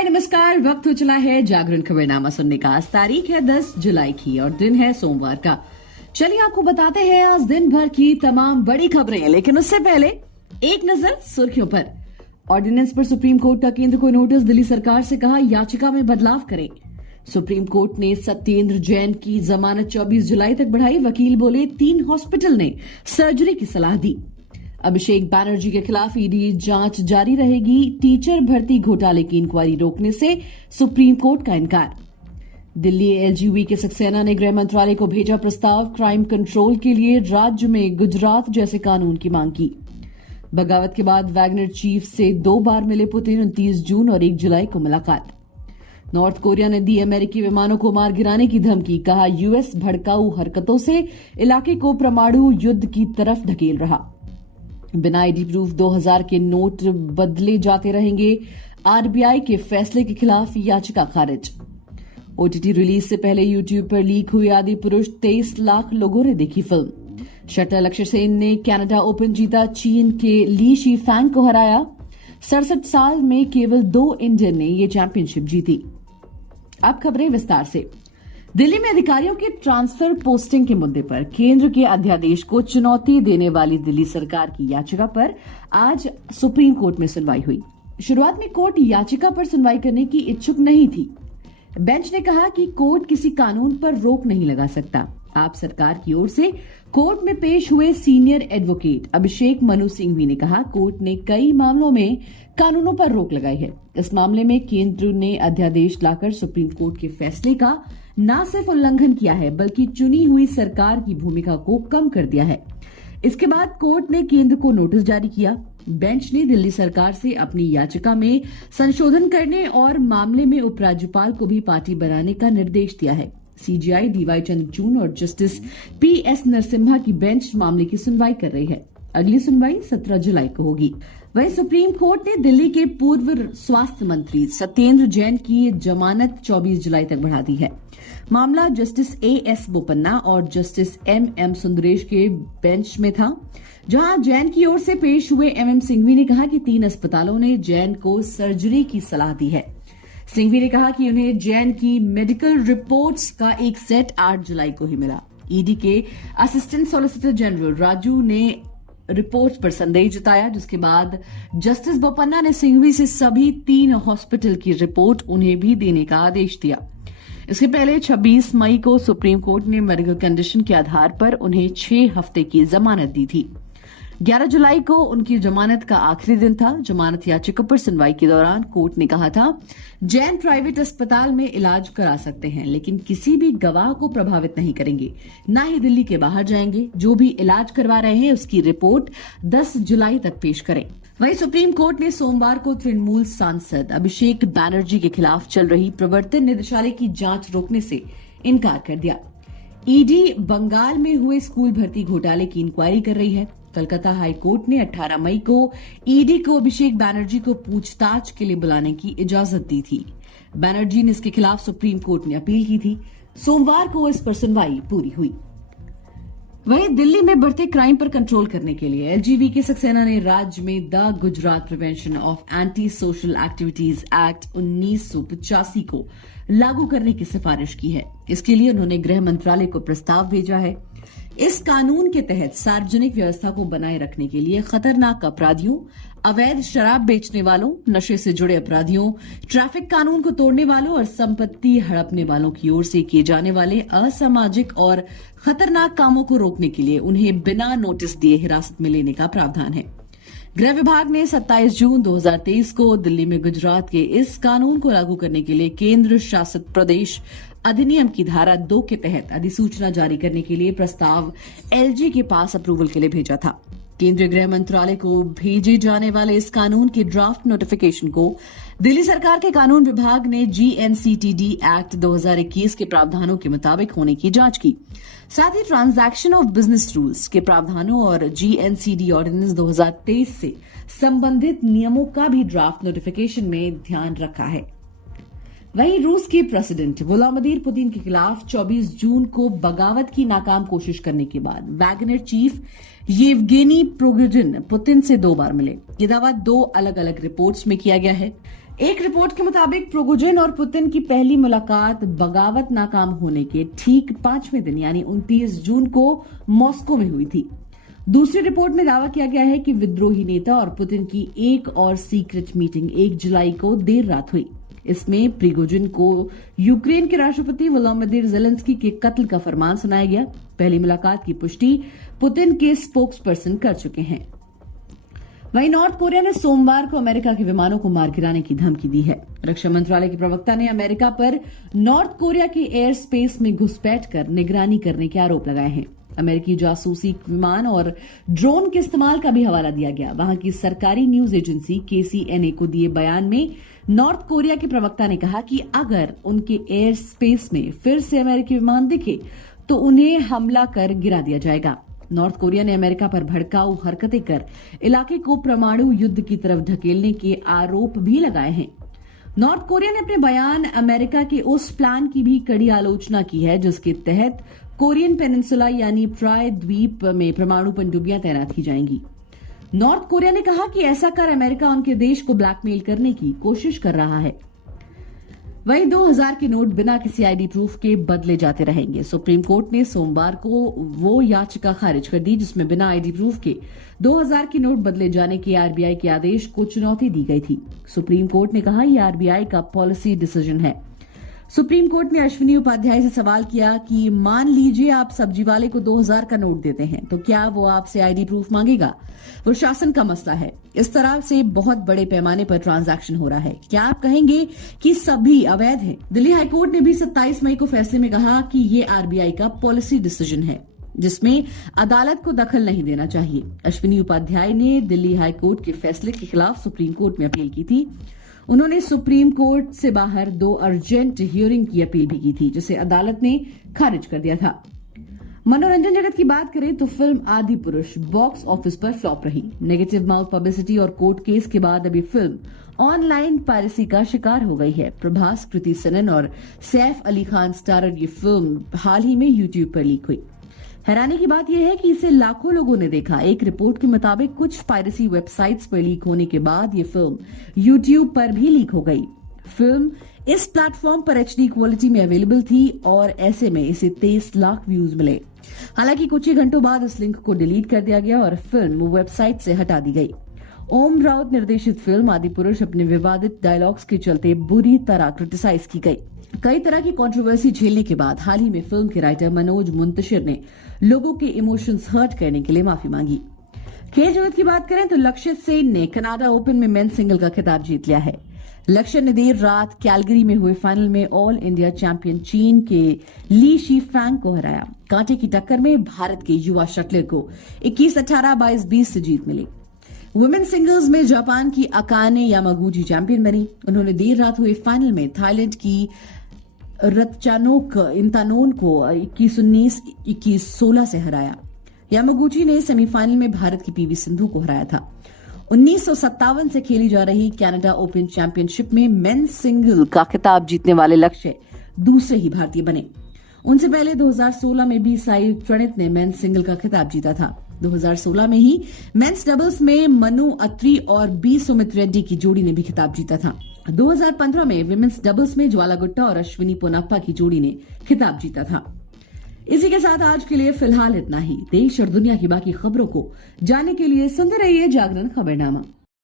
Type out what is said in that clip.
हाय नमस्कार। वक्त हो चला है जागरण खबरनामा सुनने का। आज तारीख है 10 जुलाई की और दिन है सोमवार का। चलिए आपको बताते हैं आज दिन भर की तमाम बड़ी खबरें, लेकिन उससे पहले एक नजर सुर्खियों पर। ऑर्डिनेंस पर सुप्रीम कोर्ट का केंद्र को नोटिस, दिल्ली सरकार से कहा याचिका में बदलाव करें। सुप्रीम कोर्ट ने सत्येंद्र जैन की जमानत 24 जुलाई तक बढ़ाई। वकील बोले 3 हॉस्पिटल ने सर्जरी की सलाह दी। अभिषेक बैनर्जी के खिलाफ ईडी जांच जारी रहेगी। टीचर भर्ती घोटाले की इंक्वायरी रोकने से सुप्रीम कोर्ट का इनकार। दिल्ली एलजीबी के सक्सेना ने गृह मंत्रालय को भेजा प्रस्ताव, क्राइम कंट्रोल के लिए राज्य में गुजरात जैसे कानून की मांग की। बगावत के बाद वैगनर चीफ से 2 बार मिले पुतिन, 29 जून और 1 जुलाई को मुलाकात। नॉर्थ कोरिया ने दी अमेरिकी विमानों को मार गिराने की धमकी, कहा यूएस भड़काऊ हरकतों से इलाके को परमाणु युद्ध की तरफ ढकेल रहा। बिना आईडी प्रूफ 2000 के नोट बदले जाते रहेंगे। आरबीआई के फैसले के खिलाफ याचिका खारिज। ओटीटी रिलीज से पहले यूट्यूब पर लीक हुई आदि पुरुष, 23 लाख लोगों ने देखी फिल्म। शटल लक्ष्य सेन ने कनाडा ओपन जीता, चीन के ली शी फैंग को हराया। 67 साल में केवल 2 इंडियन ने ये चैंपियनशिप जीती। अब खबरें विस्तार से। दिल्ली में अधिकारियों के ट्रांसफर पोस्टिंग के मुद्दे पर केंद्र के अध्यादेश को चुनौती देने वाली दिल्ली सरकार की याचिका पर आज सुप्रीम कोर्ट में सुनवाई हुई। शुरुआत में कोर्ट याचिका पर सुनवाई करने की इच्छुक नहीं थी। बेंच ने कहा कि कोर्ट किसी कानून पर रोक नहीं लगा सकता। आप सरकार की ओर से कोर्ट में पेश हुए सीनियर एडवोकेट अभिषेक मनु सिंघवी ने कहा कोर्ट ने कई मामलों में कानूनों पर रोक लगाई है। इस मामले में केंद्र ने अध्यादेश लाकर सुप्रीम कोर्ट के फैसले का न सिर्फ उल्लंघन किया है, बल्कि चुनी हुई सरकार की भूमिका को कम कर दिया है। इसके बाद कोर्ट ने केंद्र को नोटिस जारी किया। बेंच ने दिल्ली सरकार से अपनी याचिका में संशोधन करने और मामले में उपराज्यपाल को भी पार्टी बनाने का निर्देश दिया है। सीजेआई डीवाई चंद्रचूड़ और जस्टिस पीएस नरसिम्हा की बेंच मामले की सुनवाई कर रही है। अगली सुनवाई 17 जुलाई को होगी। वहीं सुप्रीम कोर्ट ने दिल्ली के पूर्व स्वास्थ्य मंत्री सत्येंद्र जैन की जमानत 24 जुलाई तक बढ़ा दी है। मामला जस्टिस एएस बोपन्ना और जस्टिस एमएम सुंदरेश के बेंच में था, जहां जैन की ओर से पेश हुए एमएम सिंघवी ने कहा कि 3 अस्पतालों ने जैन को सर्जरी की सलाह दी है। सिंघवी ने कहा कि उन्हें जैन की मेडिकल रिपोर्ट्स का एक सेट 8 जुलाई को ही मिला। ईडी के असिस्टेंट सॉलिसिटर जनरल राजू ने रिपोर्ट्स पर संदेह जताया, जिसके बाद जस्टिस बोपन्ना ने सिंघवी से सभी 3 हॉस्पिटल की रिपोर्ट उन्हें भी देने का आदेश दिया। इसके पहले 26 मई को सुप्रीम कोर्ट ने मेडिकल कंडीशन के आधार पर उन्हें 6 हफ्ते की जमानत दी थी। 11 जुलाई को उनकी जमानत का आखिरी दिन था। जमानत याचिका पर सुनवाई के दौरान कोर्ट ने कहा था जैन प्राइवेट अस्पताल में इलाज करा सकते हैं, लेकिन किसी भी गवाह को प्रभावित नहीं करेंगे, न ही दिल्ली के बाहर जाएंगे। जो भी इलाज करवा रहे हैं उसकी रिपोर्ट 10 जुलाई तक पेश करें। वहीं सुप्रीम कोर्ट ने सोमवार को तृणमूल सांसद अभिषेक बैनर्जी के खिलाफ चल रही प्रवर्तन निदेशालय की जांच रोकने से इनकार कर दिया। ईडी बंगाल में हुए स्कूल भर्ती घोटाले की इंक्वायरी कर रही है। कलकत्ता हाई कोर्ट ने 18 मई को ईडी को अभिषेक बैनर्जी को पूछताछ के लिए बुलाने की इजाजत दी थी। बैनर्जी ने इसके खिलाफ सुप्रीम कोर्ट में अपील की थी। सोमवार को इस पर सुनवाई पूरी हुई। वहीं दिल्ली में बढ़ते क्राइम पर कंट्रोल करने के लिए एलजीबी के सक्सेना ने राज्य में the Gujarat prevention of anti social activities act 1985 को लागू करने की सिफारिश की है। इसके लिए उन्होंने गृह मंत्रालय को प्रस्ताव भेजा है। इस कानून के तहत सार्वजनिक व्यवस्था को बनाए रखने के लिए खतरनाक अपराधियों, अवैध शराब बेचने वालों, नशे से जुड़े अपराधियों, ट्रैफिक कानून को तोड़ने वालों और संपत्ति हड़पने वालों की ओर से किए जाने वाले असामाजिक और खतरनाक कामों को रोकने के लिए उन्हें बिना नोटिस दिए हिरासत में लेने का प्रावधान है। गृह विभाग ने 27 जून 2023 को दिल्ली में गुजरात के इस कानून को लागू करने के लिए केंद्र शासित प्रदेश अधिनियम की धारा 2 के तहत अधिसूचना जारी करने के लिए प्रस्ताव एलजी के पास अप्रूवल के लिए भेजा था। केंद्रीय गृह मंत्रालय को भेजे जाने वाले इस कानून के ड्राफ्ट नोटिफिकेशन को दिल्ली सरकार के कानून विभाग ने जीएनसीटीडी एक्ट 2021 के प्रावधानों के मुताबिक होने की जांच की। साथ ही ट्रांजैक्शन ऑफ बिजनेस रूल्स के प्रावधानों और जीएनसीडी ऑर्डिनेंस 2023 से संबंधित नियमों का भी ड्राफ्ट नोटिफिकेशन में ध्यान रखा है। वहीं रूस के प्रेसिडेंट व्लादिमीर पुतिन के खिलाफ 24 जून को बगावत की नाकाम कोशिश करने के बाद Wagner chief Yevgeny Prigozhin Putin से 2 बार मिले। ये दावा 2 अलग अलग रिपोर्ट्स में किया गया है। एक रिपोर्ट के मुताबिक प्रिगोजिन और पुतिन की पहली मुलाकात बगावत नाकाम होने के ठीक 5वें दिन यानी 29 जून को मॉस्को में हुई थी। दूसरी रिपोर्ट में दावा किया गया है कि विद्रोही नेता और पुतिन की एक और सीक्रेट मीटिंग 1 जुलाई को देर रात हुई। इसमें प्रिगोजिन को यूक्रेन के राष्ट्रपति वोलोदिमीर ज़ेलेंस्की के कत्ल का फरमान सुनाया गया। पहली मुलाकात की पुष्टि पुतिन के स्पोक्स पर्सन कर चुके हैं। वहीं नॉर्थ कोरिया ने सोमवार को अमेरिका के विमानों को मार गिराने की धमकी दी है। रक्षा मंत्रालय के प्रवक्ता ने अमेरिका पर नॉर्थ कोरिया के एयर स्पेस में घुसपैठ कर निगरानी करने के आरोप लगाए हैं। अमेरिकी जासूसी विमान और ड्रोन के इस्तेमाल का भी हवाला दिया गया। वहां की सरकारी न्यूज एजेंसी KCNA को दिए बयान में नॉर्थ कोरिया के प्रवक्ता ने कहा कि अगर उनके एयर स्पेस में फिर से अमेरिकी विमान दिखे तो उन्हें हमला कर गिरा दिया जाएगा। नॉर्थ कोरिया ने अमेरिका पर भड़काऊ हरकतें कर इलाके को परमाणु युद्ध की तरफ ढकेलने के आरोप भी लगाए हैं। नॉर्थ कोरिया ने अपने बयान अमेरिका के उस प्लान की भी कड़ी आलोचना की है जिसके तहत कोरियन पेनिनसुला यानी प्राय द्वीप में परमाणु पनडुब्बियां तैनात की जाएंगी। नॉर्थ कोरिया ने कहा कि ऐसा कर अमेरिका उनके देश को ब्लैकमेल करने की कोशिश कर रहा है। वहीं 2000 के नोट बिना किसी आईडी प्रूफ के बदले जाते रहेंगे। सुप्रीम कोर्ट ने सोमवार को वो याचिका खारिज कर दी जिसमें बिना आईडी प्रूफ के 2000 के नोट बदले जाने के RBI के आदेश को चुनौती दी गई थी। सुप्रीम कोर्ट ने कहा यह RBI का पॉलिसी डिसीजन है। सुप्रीम कोर्ट ने अश्विनी उपाध्याय से सवाल किया कि मान लीजिए आप सब्जी वाले को 2000 का नोट देते हैं तो क्या वो आपसे आईडी प्रूफ मांगेगा? वो शासन का मसला है। इस तरह से बहुत बड़े पैमाने पर ट्रांजैक्शन हो रहा है। क्या आप कहेंगे कि सभी अवैध हैं? दिल्ली हाईकोर्ट ने भी 27 मई को फैसले में कहा कि ये RBI का पॉलिसी डिसीजन है जिसमें अदालत को दखल नहीं देना चाहिए। अश्विनी उपाध्याय ने दिल्ली हाईकोर्ट के फैसले के खिलाफ सुप्रीम कोर्ट में अपील की थी। उन्होंने सुप्रीम कोर्ट से बाहर 2 अर्जेंट हियरिंग की अपील भी की थी जिसे अदालत ने खारिज कर दिया था। मनोरंजन जगत की बात करें तो फिल्म आदि पुरुष बॉक्स ऑफिस पर फ्लॉप रही। नेगेटिव माउथ पब्लिसिटी और कोर्ट केस के बाद अभी फिल्म ऑनलाइन पायरेसी का शिकार हो गई है। प्रभास, कृति सेनन और सैफ अली खान स्टारर ये फिल्म हाल ही में यूट्यूब पर लीक हुई। हैरानी की बात यह है कि इसे लाखों लोगों ने देखा। एक रिपोर्ट के मुताबिक कुछ पायरेसी वेबसाइट्स पर लीक होने के बाद ये फिल्म यूट्यूब पर भी लीक हो गई। फिल्म इस प्लेटफॉर्म पर HD क्वालिटी में अवेलेबल थी और ऐसे में इसे 23 लाख व्यूज मिले। हालांकि कुछ ही घंटों बाद इस लिंक को डिलीट कर दिया गया और फिल्म वेबसाइट से हटा दी गई। ओम राउत निर्देशित फिल्म आदि पुरुष अपने विवादित डायलॉग्स के चलते बुरी तरह क्रिटिसाइज की गई। कई तरह की कंट्रोवर्सी झेलने के बाद हाल ही में फिल्म के राइटर मनोज मुंतशिर ने लोगों के इमोशंस हर्ट करने के लिए माफी मांगी। खेल जगत की बात करें तो लक्ष्य सेन ने कनाडा ओपन में मेंस सिंगल का खिताब जीत लिया है। लक्ष्य ने देर रात कैलगरी में हुए फाइनल में ऑल इंडिया चैंपियन चीन के ली शीफैंग को हराया। कांटे की टक्कर में भारत के युवा शटलर को 21-18, 22-20 से जीत मिली। वुमेन सिंगल्स में जापान की अकाने यामागुची चैंपियन बनी। उन्होंने देर रात हुए फाइनल में थाईलैंड की रत्चानोक इंतानोन को 21-19, 21-16 से हराया। यामागुची ने सेमीफाइनल में भारत की PV सिंधु को हराया था। 1957 से खेली जा रही कनाडा ओपन चैंपियनशिप में मेंस सिंगल का खिताब जीतने वाले लक्ष्य दूसरे ही भारतीय बने। उनसे पहले 2016 में भी साई प्रणीत ने मेंस सिंगल का खिताब जीता था। 2016 में ही मेंस डबल्स में मनु अत्री और बी सुमित रेड्डी की जोड़ी ने भी खिताब जीता था। 2015 में विमेंस डबल्स में ज्वाला गुट्टा और अश्विनी पोनाप्पा की जोड़ी ने खिताब जीता था। इसी के साथ आज के लिए फिलहाल इतना ही। देश और दुनिया की बाकी खबरों को जानने के लिए सुनते रहिए जागरण खबरनामा।